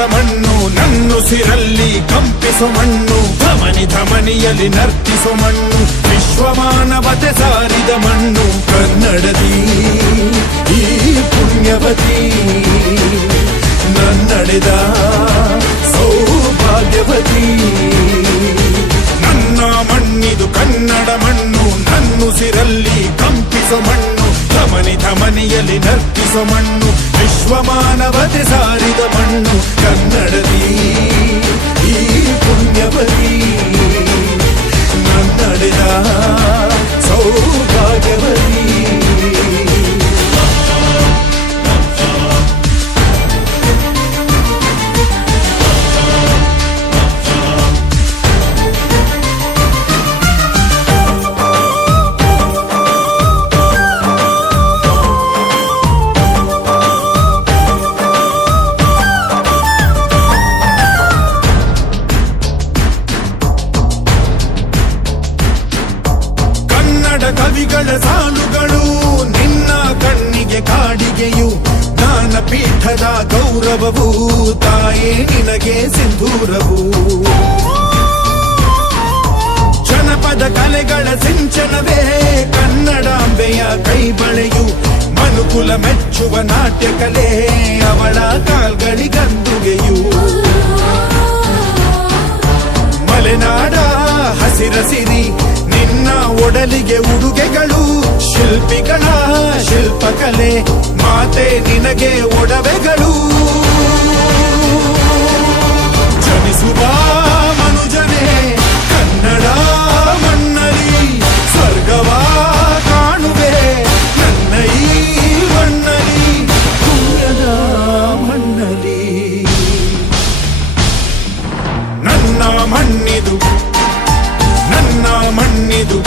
ಕನ್ನಡ ಮಣ್ಣು ನನ್ನುಸಿರಲ್ಲಿ ಕಂಪಿಸೋ ಮಣ್ಣು ಧಮನಿ ಧಮನಿಯಲ್ಲಿ ನರ್ತಿಸೋ ಮಣ್ಣು ವಿಶ್ವಮಾನವತೆ ಸಾರಿದ ಮಣ್ಣು ಕನ್ನಡದಿ ಈ ಪುಣ್ಯವತಿ ನನ್ನಡೆದ ಸೌಭಾಗ್ಯವತಿ ನನ್ನ ಮಣ್ಣಿದು ಕನ್ನಡ ಮಣ್ಣು ನನ್ನುಸಿರಲ್ಲಿ ಕಂಪಿಸೋ ಮಣ್ಣು ಧಮನಿ ಧಮನಿಯಲ್ಲಿ ನರ್ತಿಸೋ ಮಣ್ಣು ವಿಶ್ವಮಾನವತೆ ಸಾರಿದ ಮಣ್ಣು ಕನ್ನಡದಿ ಈ ಪುಣ್ಯವತಿ ನನ್ನಡೆದ ಸೌಭಾಗ್ಯವತಿ ಕವಿಗಳ ಸಾಲುಗಳು ನಿನ್ನ ಕಣ್ಣಿಗೆ ಕಾಡಿಗೆಯು ಜ್ಞಾನಪೀಠದ ಗೌರವವು ತಾಯೇ ನಿನಗೆ ಸಿಂಧೂರವು ಜನಪದ ಕಲೆಗಳ ಸಿಂಚನವೇ ಕನ್ನಡಾಂಬೆಯ ಕೈಬಳೆಯು ಮನುಕುಲ ಮೆಚ್ಚುವ ನಾಟ್ಯ ಕಲೆ ಅವಳ ಕಾಲ್ಗಳಿಗಂದುಗೆಯು ಮಲೆನಾಡ ಹಸಿರಸಿರಿ ನಿನ್ನ ಒಡಲಿಗೆ ಉಡುಗೆಗಳು ಶಿಲ್ಪಿಗಳ ಶಿಲ್ಪಕಲೆ ಮಾತೆ ನಿನಗೆ ಒಡವೆಗಳು ಜನಿಸುವ ಮನುಜನೇ ಕನ್ನಡ ಮಣ್ಣಲಿ ಸ್ವರ್ಗವ ಕಾಣುವೆ ನನ್ನ ಈ ಮಣ್ಣಲಿ ಪುಣ್ಯದ ಮಣ್ಣಲಿ ನನ್ನ ಮಣ್ಣಿದು ನನ್ನ ಮಣ್ಣಿದು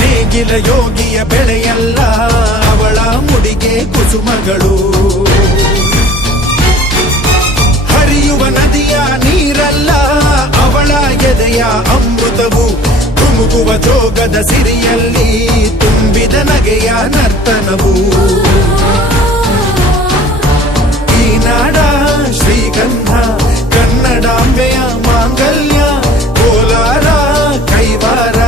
ನೇಗಿಲ ಯೋಗಿಯ ಬೆಳೆಯಲ್ಲ ಅವಳ ಮುಡಿಗೆ ಕುಸುಮಗಳು ಹರಿಯುವ ನದಿಯ ನೀರಲ್ಲ ಅವಳ ಎದೆಯ ಅಮೃತವು ತುಮುಕುವ ಜೋಗದ ಸಿರಿಯಲ್ಲಿ ತುಂಬಿದ ನಗೆಯ ನರ್ತನವು ಈ ನಾಡ ಶ್ರೀಗಂಧ ಕನ್ನಡಾಂಬೆಯ ಮಾಂಗಲ್ಯ ಕೋಲಾರ ಕೈವಾರ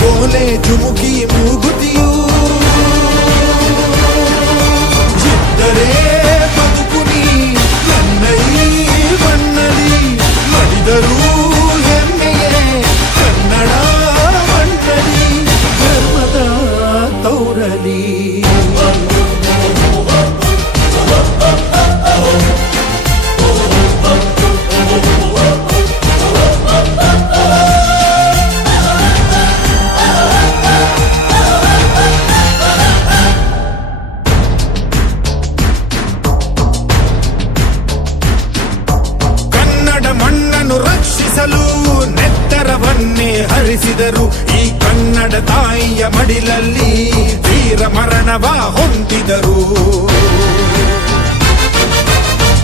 ಕೋಲೆ ಜುಮುಕಿ ಮೂಗುತಿಯು ಇದ್ದರೆ ಬದುಕುನಿ ನನ್ನ ಈ ಮಣ್ಣಲಿ ಮಡಿದರೂ ಹೆಮ್ಮೆಯೇ ಕನ್ನಡ ಮಣ್ಣಲಿ ಧರ್ಮದ ತೌರಲಿ ನೆತ್ತರವನ್ನೇ ಹರಿಸಿದರು ಈ ಕನ್ನಡ ತಾಯಿಯ ಮಡಿಲಲ್ಲಿ ವೀರ ಮರಣವ ಹೊಂದಿದರು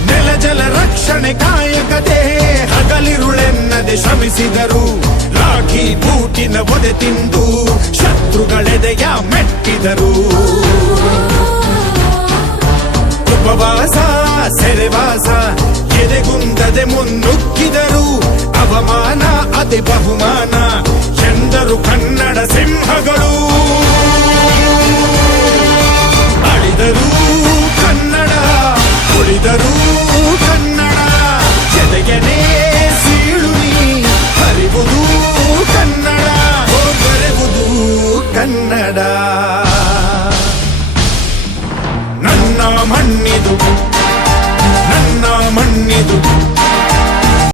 ನೆಲ ಜಲ ರಕ್ಷಣೆ ಕಾಯಕತೆ ಹಗಲಿರುಳೆನ್ನದೆ ಶ್ರಮಿಸಿದರು ಲಾಠಿ ಬೂಟಿನ ಒದೆ ತಿಂದು ಶತ್ರುಗಳೆದೆಯ ಮೆಟ್ಟಿದರು ಉಪವಾಸ ಸೆರೆವಾಸ ಎದೆಗುಂದದೆ ಮುನ್ನುಗ್ಗಿದರು ಅವಮಾನ